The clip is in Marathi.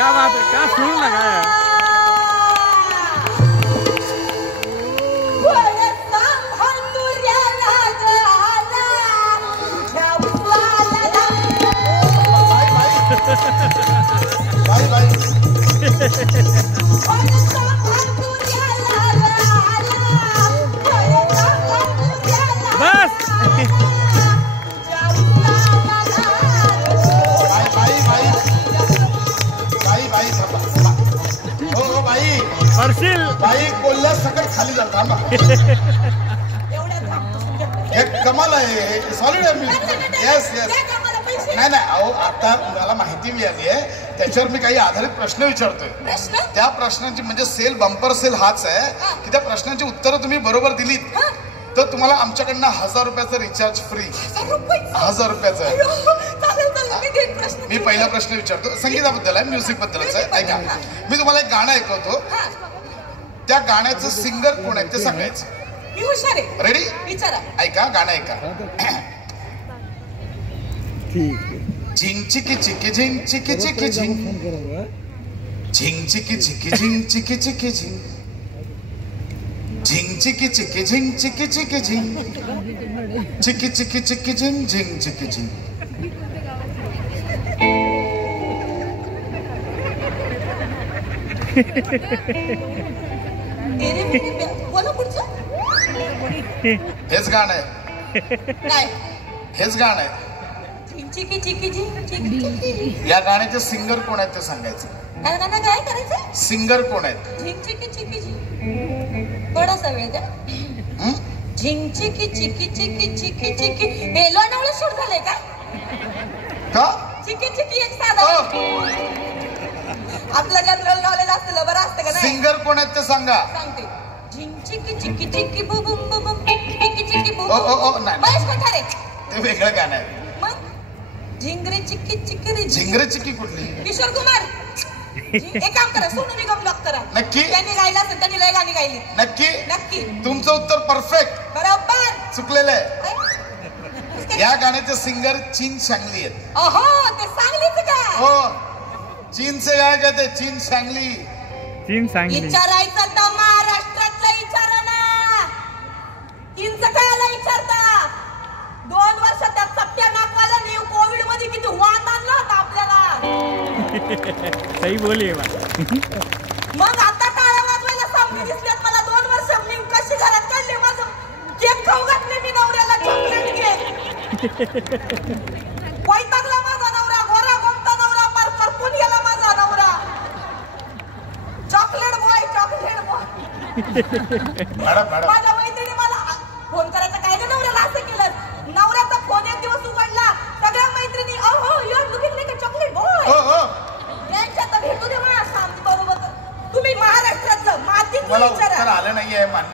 क्या बात है, क्या सुर लगाया है। भाई भाई बस हो भाई हर्षिल भाई बोलल्या सकट खाली जात थांबा. एक कमाल आहे, सॉलिड आहे म्युझिक. Yes yes. नाही नाही अहो आता मला माहिती मिळाली आहे, त्याच्यावर मी काही आधारित प्रश्न विचारतोय. त्या प्रश्नांची म्हणजे सेल बंपर सेल हाच आहे की त्या प्रश्नांची उत्तरं तुम्ही बरोबर दिलीत तर तुम्हाला आमच्याकडनं 1000 रुपयाचं रिचार्ज फ्री. 1000 रुपयाचं. मी पहिला प्रश्न विचारतो, संगीताबद्दल आहे, म्युझिक बद्दलच आहे. ऐका, मी तुम्हाला एक गाणं ऐकवतो, त्या गाण्याचं सिंगर कोण आहे ते सांगायचं. रेडी? ऐका गाणं ऐका. झिंग चिकी चिकी झिंग चिकी चिकी झिंग झिंग चिकी चिकी झिंग चिकी चिकी झिंग झिंग चिकी चिकी झिंग चिकी चिकी झिंग चिकी चिकी चिकी झिंग झिंग चिकी झिंग. हेच गाणं आहे, हेच गाणं आहे. या गाण्याचे सिंगर कोण आहेत ते सांगायचं. काय करायचं? सिंगर कोण आहेत? थोडासा वेळ द्या. झिंग चिकी चिकी चिकी चिकी चिकी हे लोणावळा शूट झालंय का? चिकी चिकी एक साधं आपलं जनरल नॉलेज असलं बरं असतं का नाही? सिंगर कोण आहेत ते सांगा. सांगते. झिंग चिकी चिकी चिकी बुबुम बुबुम चिकी चिकी बुबुम. ओ नाही महेश कोठारे. ते वेगळं गाणं आहे. मग झिंगरे चिकी चिकी रे. झिंगरे चिकी कुठली? किशोर कुमार. एक काम करा, सोनू निगम लॉक करा. नक्की? त्यांनी गायला असेल, त्यांनी लय गाणी गायली. नक्की? नक्की. तुमचं उत्तर परफेक्ट. बरोबर. चुकलेलं आहे. या गाण्याचे सिंगर चीन सांगली आहेत. अहो ते सांगलीच का? हो, चीन से गाय कहते, चीन सांगली. चीन सांगली. विचारायचं तर महाराष्ट्रातलं विचारा ना. चीनचं कायला विचारता? 2 वर्ष त्या सत्या नाकवाला नीव कोविड मध्ये किती वाद आणला होता आपल्याला. सही बोली मग आता टाळ्या वाजवायला सामने दिसल्यात मला. 2 वर्ष मी कशी घरात काढले, माझं केक खाऊ घातले मी नवऱ्याला, चॉकलेट घे. वैतागला माझा नवरा, गोरा गोमता नवरा, मार करपून गेला माझा नवरा. Chocolate boy, chocolate boy. माझ्या मैत्रिणी मला फोन करायचा काय ग नवऱ्याला असं केलं. नवऱ्याचा फोन एक दिवस उघडला, सगळ्या मैत्रिणी अहो you are looking like a chocolate boy. यांच्यात भेटू दे मला शांत बरोबर. तुम्ही महाराष्ट्रातलं मातीत मला विचारा. उत्तर आलं नाहीये.